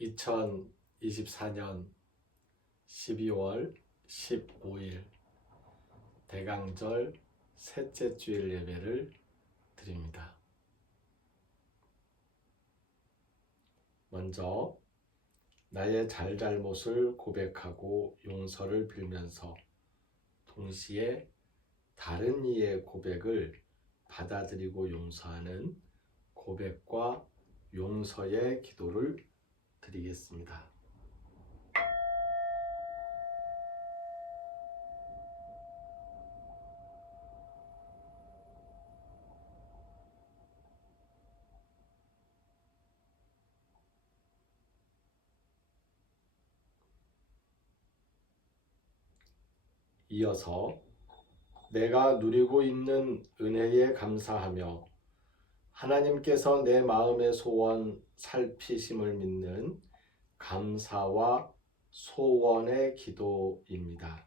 2024년 12월 15일 대강절 셋째 주일 예배를 드립니다. 먼저 나의 잘잘못을 고백하고 용서를 빌면서 동시에 다른 이의 고백을 받아들이고 용서하는 고백과 용서의 기도를 드리겠습니다. 이어서 내가 누리고 있는 은혜에 감사하며 하나님께서 내 마음의 소원 살피심을 믿는 감사와 소원의 기도입니다.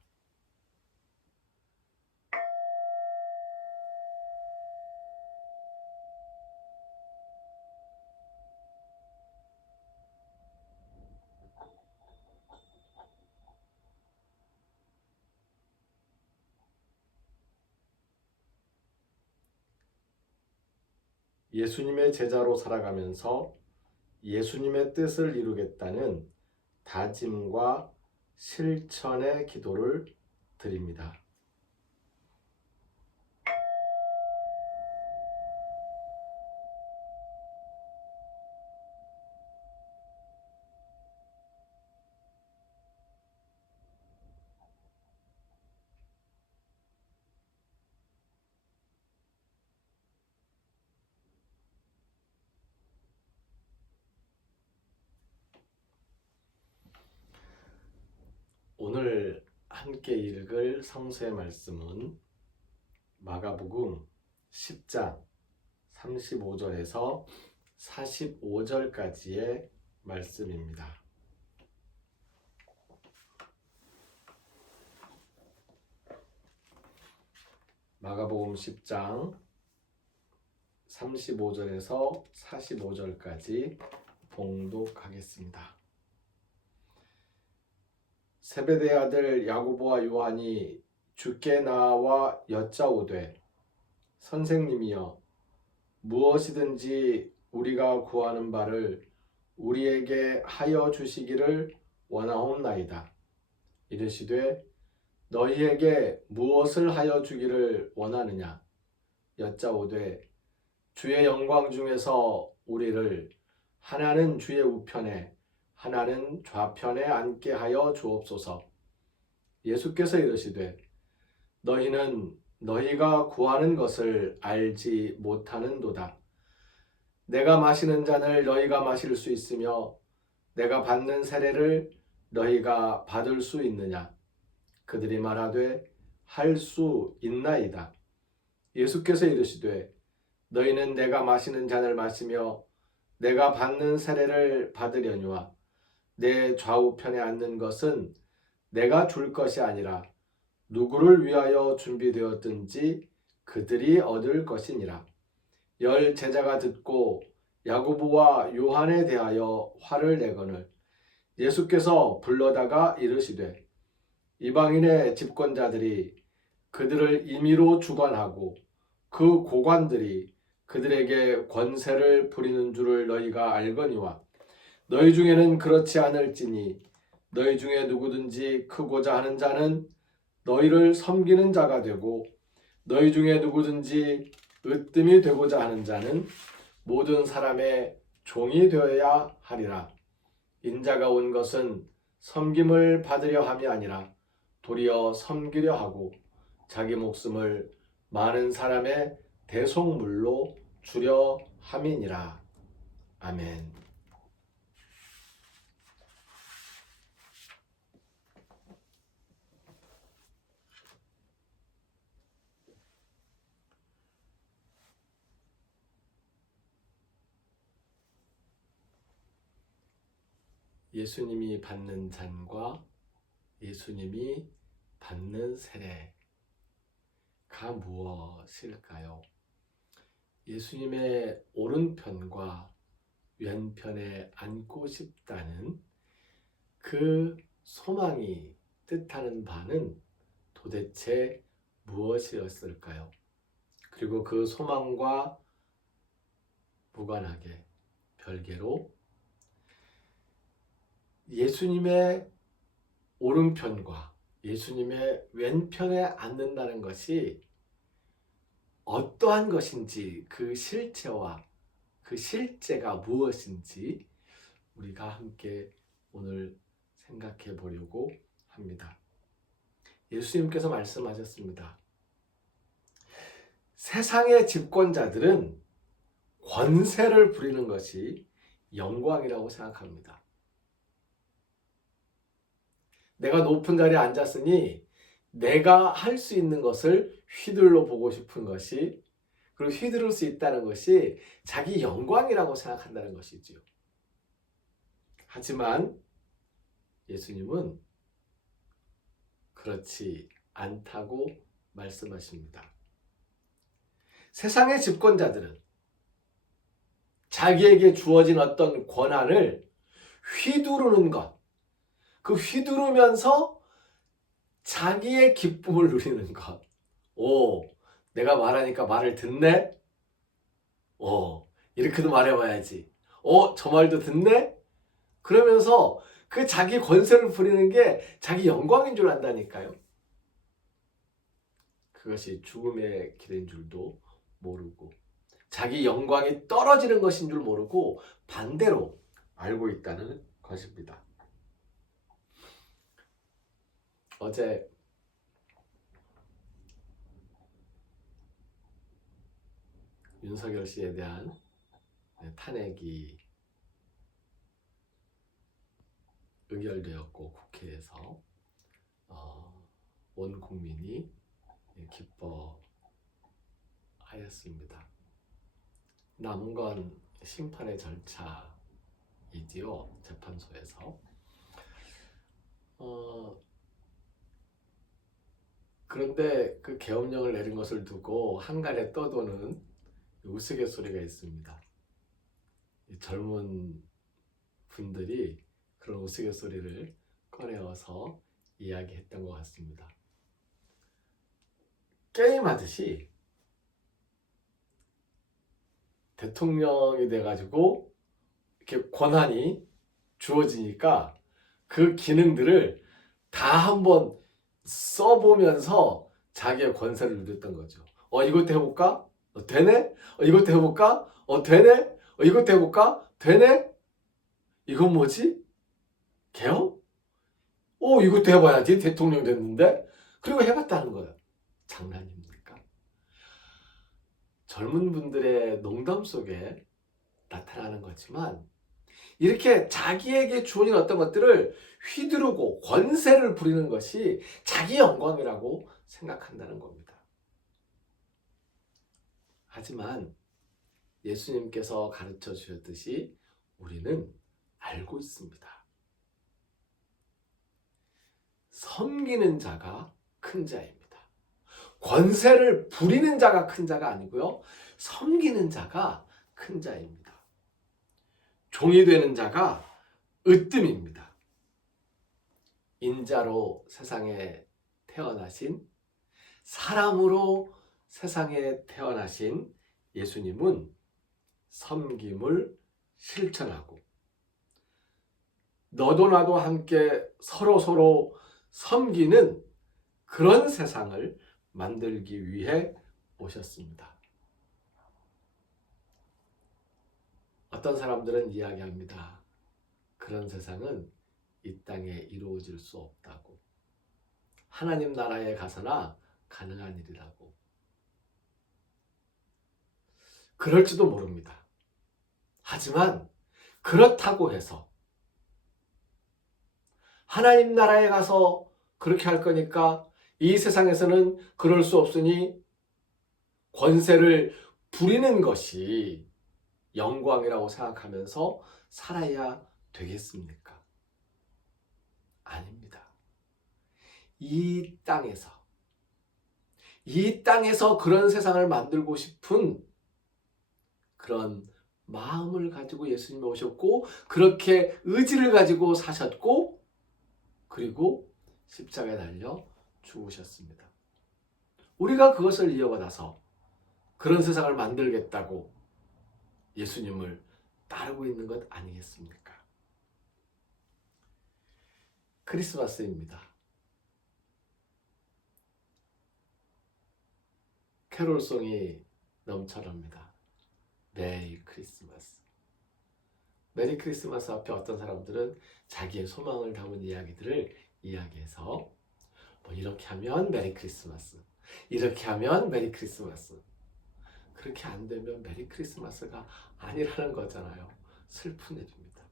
예수님의 제자로 살아가면서 예수님의 뜻을 이루겠다는 다짐과 실천의 기도를 드립니다. 오늘 함께 읽을 성서의 말씀은 마가복음 10장 35절에서 45절까지의 말씀입니다. 마가복음 10장 35절에서 45절까지 봉독하겠습니다. 세베대의 아들 야고보와 요한이 주께 나와 여짜오되 선생님이여 무엇이든지 우리가 구하는 바를 우리에게 하여 주시기를 원하옵나이다. 이르시되 너희에게 무엇을 하여 주기를 원하느냐 여짜오되 주의 영광 중에서 우리를 하나는 주의 우편에 하나는 좌편에 앉게 하여 주옵소서. 예수께서 이르시되 너희는 너희가 구하는 것을 알지 못하는도다. 내가 마시는 잔을 너희가 마실 수 있으며 내가 받는 세례를 너희가 받을 수 있느냐? 그들이 말하되 할 수 있나이다. 예수께서 이르시되 너희는 내가 마시는 잔을 마시며 내가 받는 세례를 받으려니와 내 좌우편에 앉는 것은 내가 줄 것이 아니라 누구를 위하여 준비되었든지 그들이 얻을 것이니라. 열 제자가 듣고 야고보와 요한에 대하여 화를 내거늘 예수께서 불러다가 이르시되 이방인의 집권자들이 그들을 임의로 주관하고 그 고관들이 그들에게 권세를 부리는 줄을 너희가 알거니와 너희 중에는 그렇지 않을지니 너희 중에 누구든지 크고자 하는 자는 너희를 섬기는 자가 되고 너희 중에 누구든지 으뜸이 되고자 하는 자는 모든 사람의 종이 되어야 하리라. 인자가 온 것은 섬김을 받으려 함이 아니라 도리어 섬기려 하고 자기 목숨을 많은 사람의 대속물로 주려 함이니라. 아멘. 예수님이 받는 잔과 예수님이 받는 세례가 무엇일까요? 예수님의 오른편과 왼편에 앉고 싶다는 그 소망이 뜻하는 바는 도대체 무엇이었을까요? 그리고 그 소망과 무관하게 별개로 예수님의 오른편과 예수님의 왼편에 앉는다는 것이 어떠한 것인지, 그 실체와 그 실제가 무엇인지 우리가 함께 오늘 생각해 보려고 합니다. 예수님께서 말씀하셨습니다. 세상의 집권자들은 권세를 부리는 것이 영광이라고 생각합니다. 내가 높은 자리에 앉았으니 내가 할 수 있는 것을 휘둘러 보고 싶은 것이, 그리고 휘두를 수 있다는 것이 자기 영광이라고 생각한다는 것이지요. 하지만 예수님은 그렇지 않다고 말씀하십니다. 세상의 집권자들은 자기에게 주어진 어떤 권한을 휘두르는 것, 그 휘두르면서 자기의 기쁨을 누리는 것. 오, 내가 말하니까 말을 듣네? 이렇게도 말해봐야지. 저 말도 듣네? 그러면서 그 자기 권세를 부리는 게 자기 영광인 줄 안다니까요. 그것이 죽음의 길인 줄도 모르고 자기 영광이 떨어지는 것인 줄 모르고 반대로 알고 있다는 것입니다. 어제 윤석열 씨에 대한 탄핵이 의결되었고 국회에서 온 국민이 기뻐하였습니다. 남은 건 심판의 절차이지요. 재판소에서. 그런데 그 계엄령을 내린 것을 두고 한간에 떠도는 우스갯소리가 있습니다. 젊은 분들이 그런 우스갯소리를 꺼내어서 이야기했던 것 같습니다. 게임하듯이 대통령이 돼가지고 이렇게 권한이 주어지니까 그 기능들을 다 한번 써보면서 자기의 권세를 누렸던 거죠. 이것도 해볼까? 되네? 이것도 해볼까? 되네? 이것도 해볼까? 되네? 이건 뭐지? 개엄? 이것도 해봐야지. 대통령 됐는데. 그리고 해봤다는 거예요. 장난입니까? 젊은 분들의 농담 속에 나타나는 거지만 이렇게 자기에게 주어진 어떤 것들을 휘두르고 권세를 부리는 것이 자기 영광이라고 생각한다는 겁니다. 하지만 예수님께서 가르쳐 주셨듯이 우리는 알고 있습니다. 섬기는 자가 큰 자입니다. 권세를 부리는 자가 큰 자가 아니고요. 섬기는 자가 큰 자입니다. 종이 되는 자가 으뜸입니다. 인자로 세상에 태어나신, 사람으로 세상에 태어나신 예수님은 섬김을 실천하고 너도 나도 함께 서로 섬기는 그런 세상을 만들기 위해 오셨습니다. 어떤 사람들은 이야기합니다. 그런 세상은 이 땅에 이루어질 수 없다고. 하나님 나라에 가서나 가능한 일이라고. 그럴지도 모릅니다. 하지만 그렇다고 해서 하나님 나라에 가서 그렇게 할 거니까 이 세상에서는 그럴 수 없으니 권세를 부리는 것이 영광이라고 생각하면서 살아야 되겠습니까? 아닙니다. 이 땅에서 그런 세상을 만들고 싶은 그런 마음을 가지고 예수님이 오셨고 그렇게 의지를 가지고 사셨고 그리고 십자가에 달려 죽으셨습니다. 우리가 그것을 이어받아서 그런 세상을 만들겠다고 예수님을 따르고 있는 것 아니겠습니까? 크리스마스입니다. 캐롤송이 넘쳐납니다. 메리 크리스마스. 메리 크리스마스 앞에 어떤 사람들은 자기의 소망을 담은 이야기들을 이야기해서 뭐 이렇게 하면 메리 크리스마스, 이렇게 하면 메리 크리스마스. 그렇게 안 되면 메리 크리스마스가 아니라는 거잖아요. 슬픈 일입니다.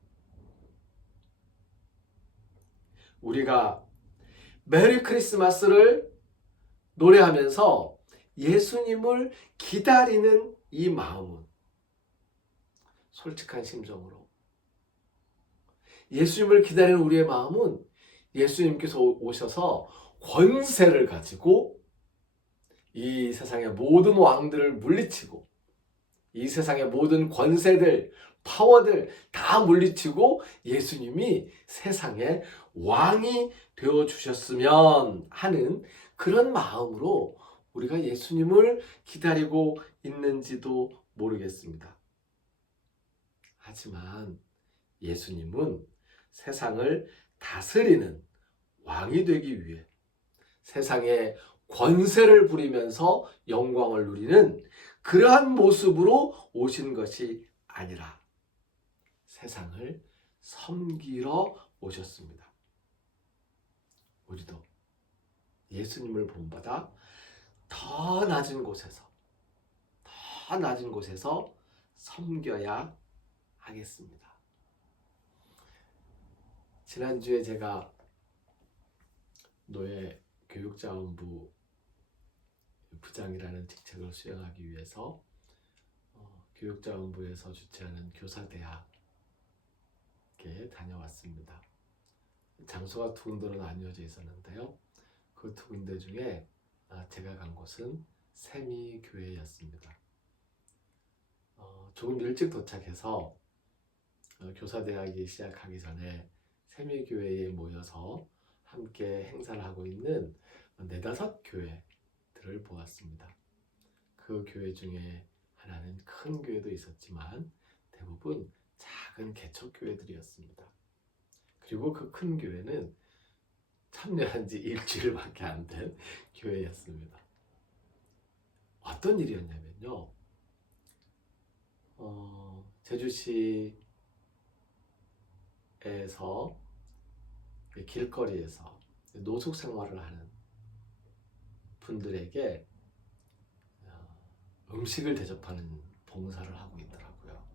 우리가 메리 크리스마스를 노래하면서 예수님을 기다리는 이 마음은 솔직한 심정으로 예수님을 기다리는 우리의 마음은 예수님께서 오셔서 권세를 가지고 이 세상의 모든 왕들을 물리치고 이 세상의 모든 권세들, 파워들 다 물리치고 예수님이 세상의 왕이 되어주셨으면 하는 그런 마음으로 우리가 예수님을 기다리고 있는지도 모르겠습니다. 하지만 예수님은 세상을 다스리는 왕이 되기 위해 세상에 권세를 부리면서 영광을 누리는 그러한 모습으로 오신 것이 아니라 세상을 섬기러 오셨습니다. 우리도 예수님을 본받아 더 낮은 곳에서 섬겨야 하겠습니다. 지난주에 제가 노예 교육자원부 부장이라는 직책을 수행하기 위해서 교육자원부에서 주최하는 교사대학에 다녀왔습니다. 장소가 두 군데로 나뉘어져 있었는데요. 그 두 군데 중에 제가 간 곳은 세미교회였습니다. 조금 일찍 도착해서 교사대학이 시작하기 전에 세미교회에 모여서 함께 행사를 하고 있는 4-5 교회들을 보았습니다. 그 교회 중에 하나는 큰 교회도 있었지만 대부분 작은 개척교회들이었습니다. 그리고 그 큰 교회는 참여한 지 일주일밖에 안 된 교회였습니다. 어떤 일이었냐면요. 제주시에서 길거리에서 노숙 생활을 하는 분들에게 음식을 대접하는 봉사를 하고 있더라고요.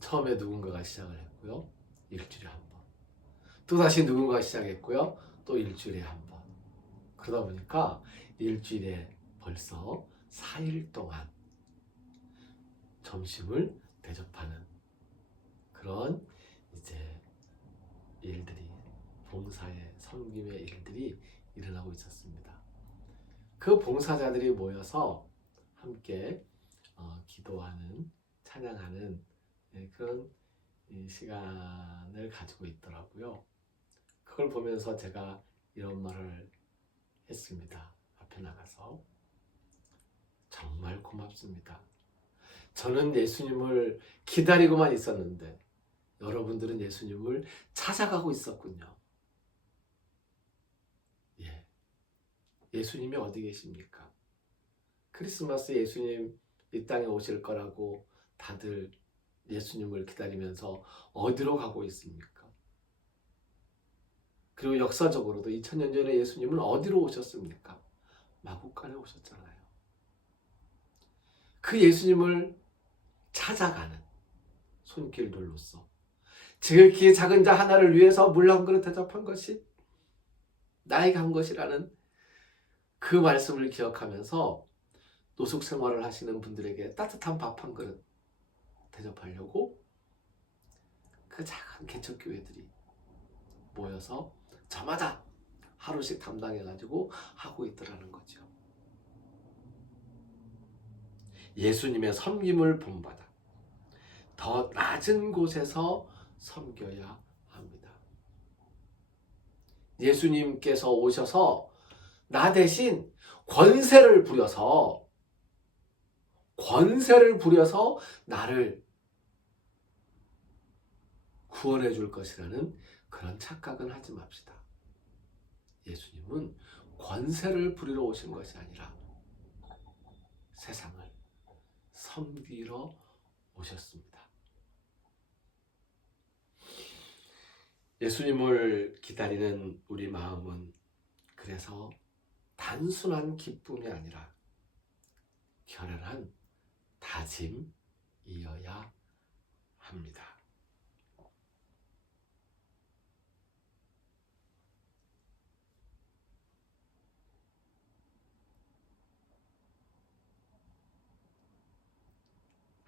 처음에 누군가가 시작을 했고요. 일주일에 한 번. 또다시 누군가가 시작했고요. 또 일주일에 한 번. 그러다 보니까 일주일에 벌써 4일 동안 점심을 대접하는 그런 이제 일들이 봉사의 섬김의 일들이 일어나고 있었습니다. 그 봉사자들이 모여서 함께 기도하는 찬양하는 그런 시간을 가지고 있더라고요. 그걸 보면서 제가 이런 말을 했습니다. 앞에 나가서 정말 고맙습니다. 저는 예수님을 기다리고만 있었는데 여러분들은 예수님을 찾아가고 있었군요. 예수님이 어디 계십니까? 크리스마스 예수님 이 땅에 오실 거라고 다들 예수님을 기다리면서 어디로 가고 있습니까? 그리고 역사적으로도 2000년 전에 예수님은 어디로 오셨습니까? 마국간에 오셨잖아요. 그 예수님을 찾아가는 손길들로서 지극히 작은 자 하나를 위해서 물 한 그릇 대접한 것이 나에게 한 것이라는 그 말씀을 기억하면서 노숙 생활을 하시는 분들에게 따뜻한 밥 한 그릇 대접하려고 그 작은 개척교회들이 모여서 저마다 하루씩 담당해가지고 하고 있더라는 거죠. 예수님의 섬김을 본받아 더 낮은 곳에서 섬겨야 합니다. 예수님께서 오셔서 나 대신 권세를 부려서 나를 구원해 줄 것이라는 그런 착각은 하지 맙시다. 예수님은 권세를 부리러 오신 것이 아니라 세상을 섬기러 오셨습니다. 예수님을 기다리는 우리 마음은 그래서 단순한 기쁨이 아니라 결연한 다짐이어야 합니다.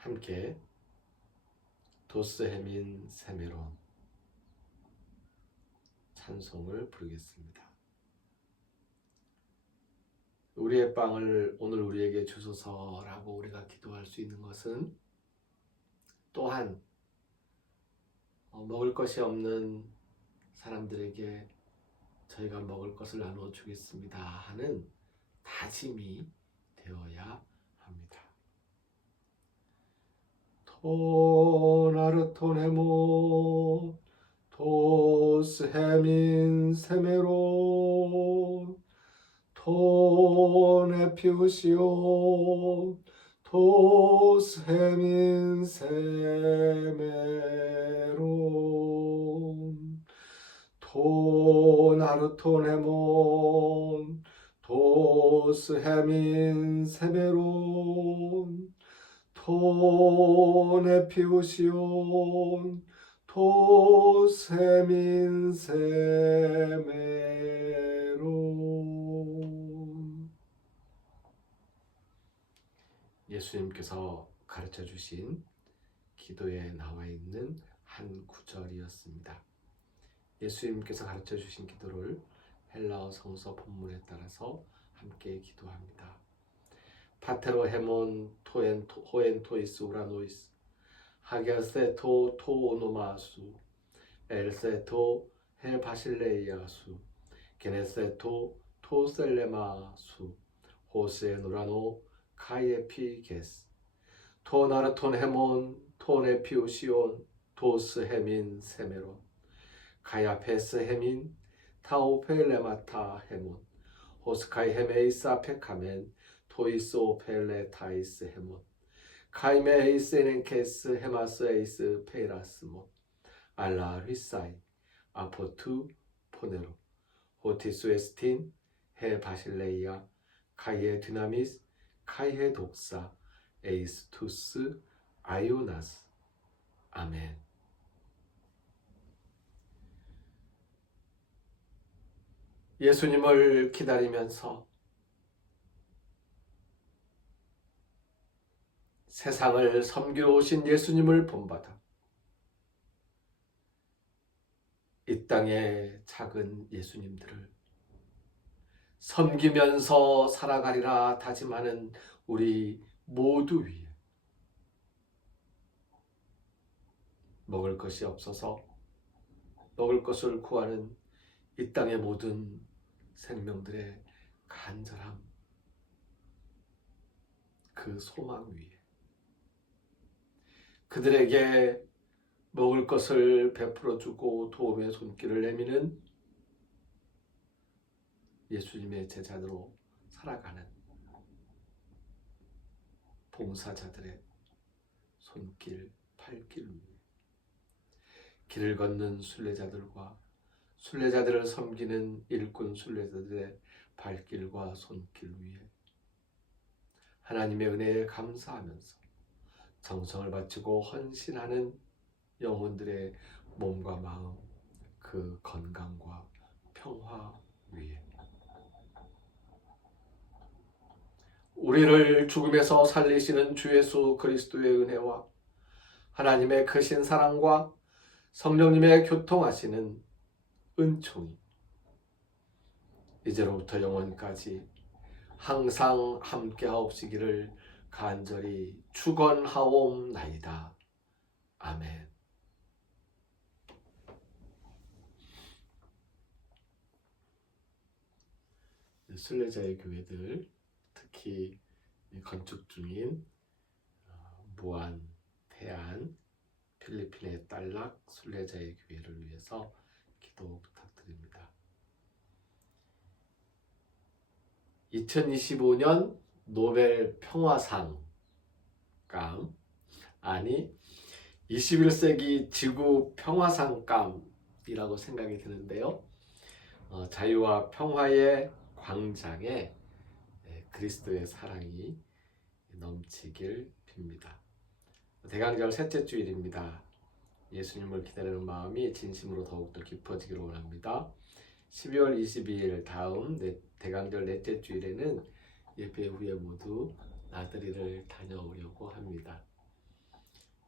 함께 도스 헤민 세메론 찬송을 부르겠습니다. 우리의 빵을 오늘 우리에게 주소서라고 우리가 기도할 수 있는 것은 또한 먹을 것이 없는 사람들에게 저희가 먹을 것을 나누어 주겠습니다 하는 다짐이 되어야 합니다. 토나르토네모 토스 헤민 세메론 토네 피우시오 토스 헤민 세메론 토나르토네몬 토스 헤민 세메론 토네 피우시온 토스 헤민 세메론. 예수님께서 가르쳐 주신 기도에 나와 있는 한 구절이었습니다. 예수님께서 가르쳐 주신 기도를 헬라어 성서 본문에 따라서 함께 기도합니다. 파테로 헤몬 호엔 토이스 우라노이스 하게세토 토오노마수 엘세토 헬 바실레이아수 게네세토 토셀레마수 호세 노라노 카이에피게스 토나르톤 헤몬 토네피우시온 토스 헤민 세메론 가야페스 헤민 타오펠레마타 헤몬 호스카이 헤메이스 아페카멘 토이소 펠레타이스 헤몬 카이메이스 에넨케스 헤마스 에이스 페이라스몬 알라 리사이 아포투 포네로 호티수 에스틴 헤 바실레이아 카이에 디나미스 카이헤 독사 에이스 투스 아이오나스 아멘. 예수님을 기다리면서 세상을 섬기러 오신 예수님을 본받아 이 땅의 작은 예수님들을 섬기면서 살아가리라 다짐하는 우리 모두 위에 먹을 것이 없어서 먹을 것을 구하는 이 땅의 모든 생명들의 간절함, 그 소망 위에 그들에게 먹을 것을 베풀어주고 도움의 손길을 내미는 예수님의 제자로 살아가는 봉사자들의 손길, 발길 위에 길을 걷는 순례자들과 순례자들을 섬기는 일꾼 순례자들의 발길과 손길 위에 하나님의 은혜에 감사하면서 정성을 바치고 헌신하는 영혼들의 몸과 마음, 그 건강과 평화 위에 우리를 죽음에서 살리시는 주 예수 그리스도의 은혜와 하나님의 크신 사랑과 성령님의 교통하시는 은총이 이제로부터 영원까지 항상 함께하옵시기를 간절히 축원하옵나이다. 아멘. 순례자의 교회들, 특히 건축 중인 무안, 태안, 필리핀의 딸락 순례자의 교회를 위해서 기도 부탁드립니다. 2025년 노벨 평화상 아니 21세기 지구 평화상감이라고 생각이 드는데요. 자유와 평화의 광장에 그리스도의 사랑이 넘치길 빕니다. 대강절 셋째 주일입니다. 예수님을 기다리는 마음이 진심으로 더욱더 깊어지기를 원합니다. 12월 22일 다음 대강절 넷째 주일에는 예배 후에 모두 나들이를 다녀오려고 합니다.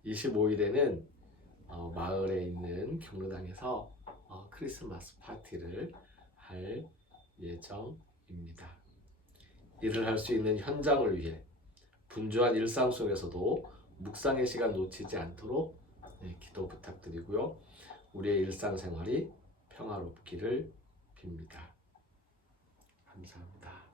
25일에는 마을에 있는 경로당에서 크리스마스 파티를 할 예정입니다. 일을 할 수 있는 현장을 위해 분주한 일상 속에서도 묵상의 시간 놓치지 않도록 기도 부탁드리고요. 우리의 일상생활이 평화롭기를 빕니다. 감사합니다.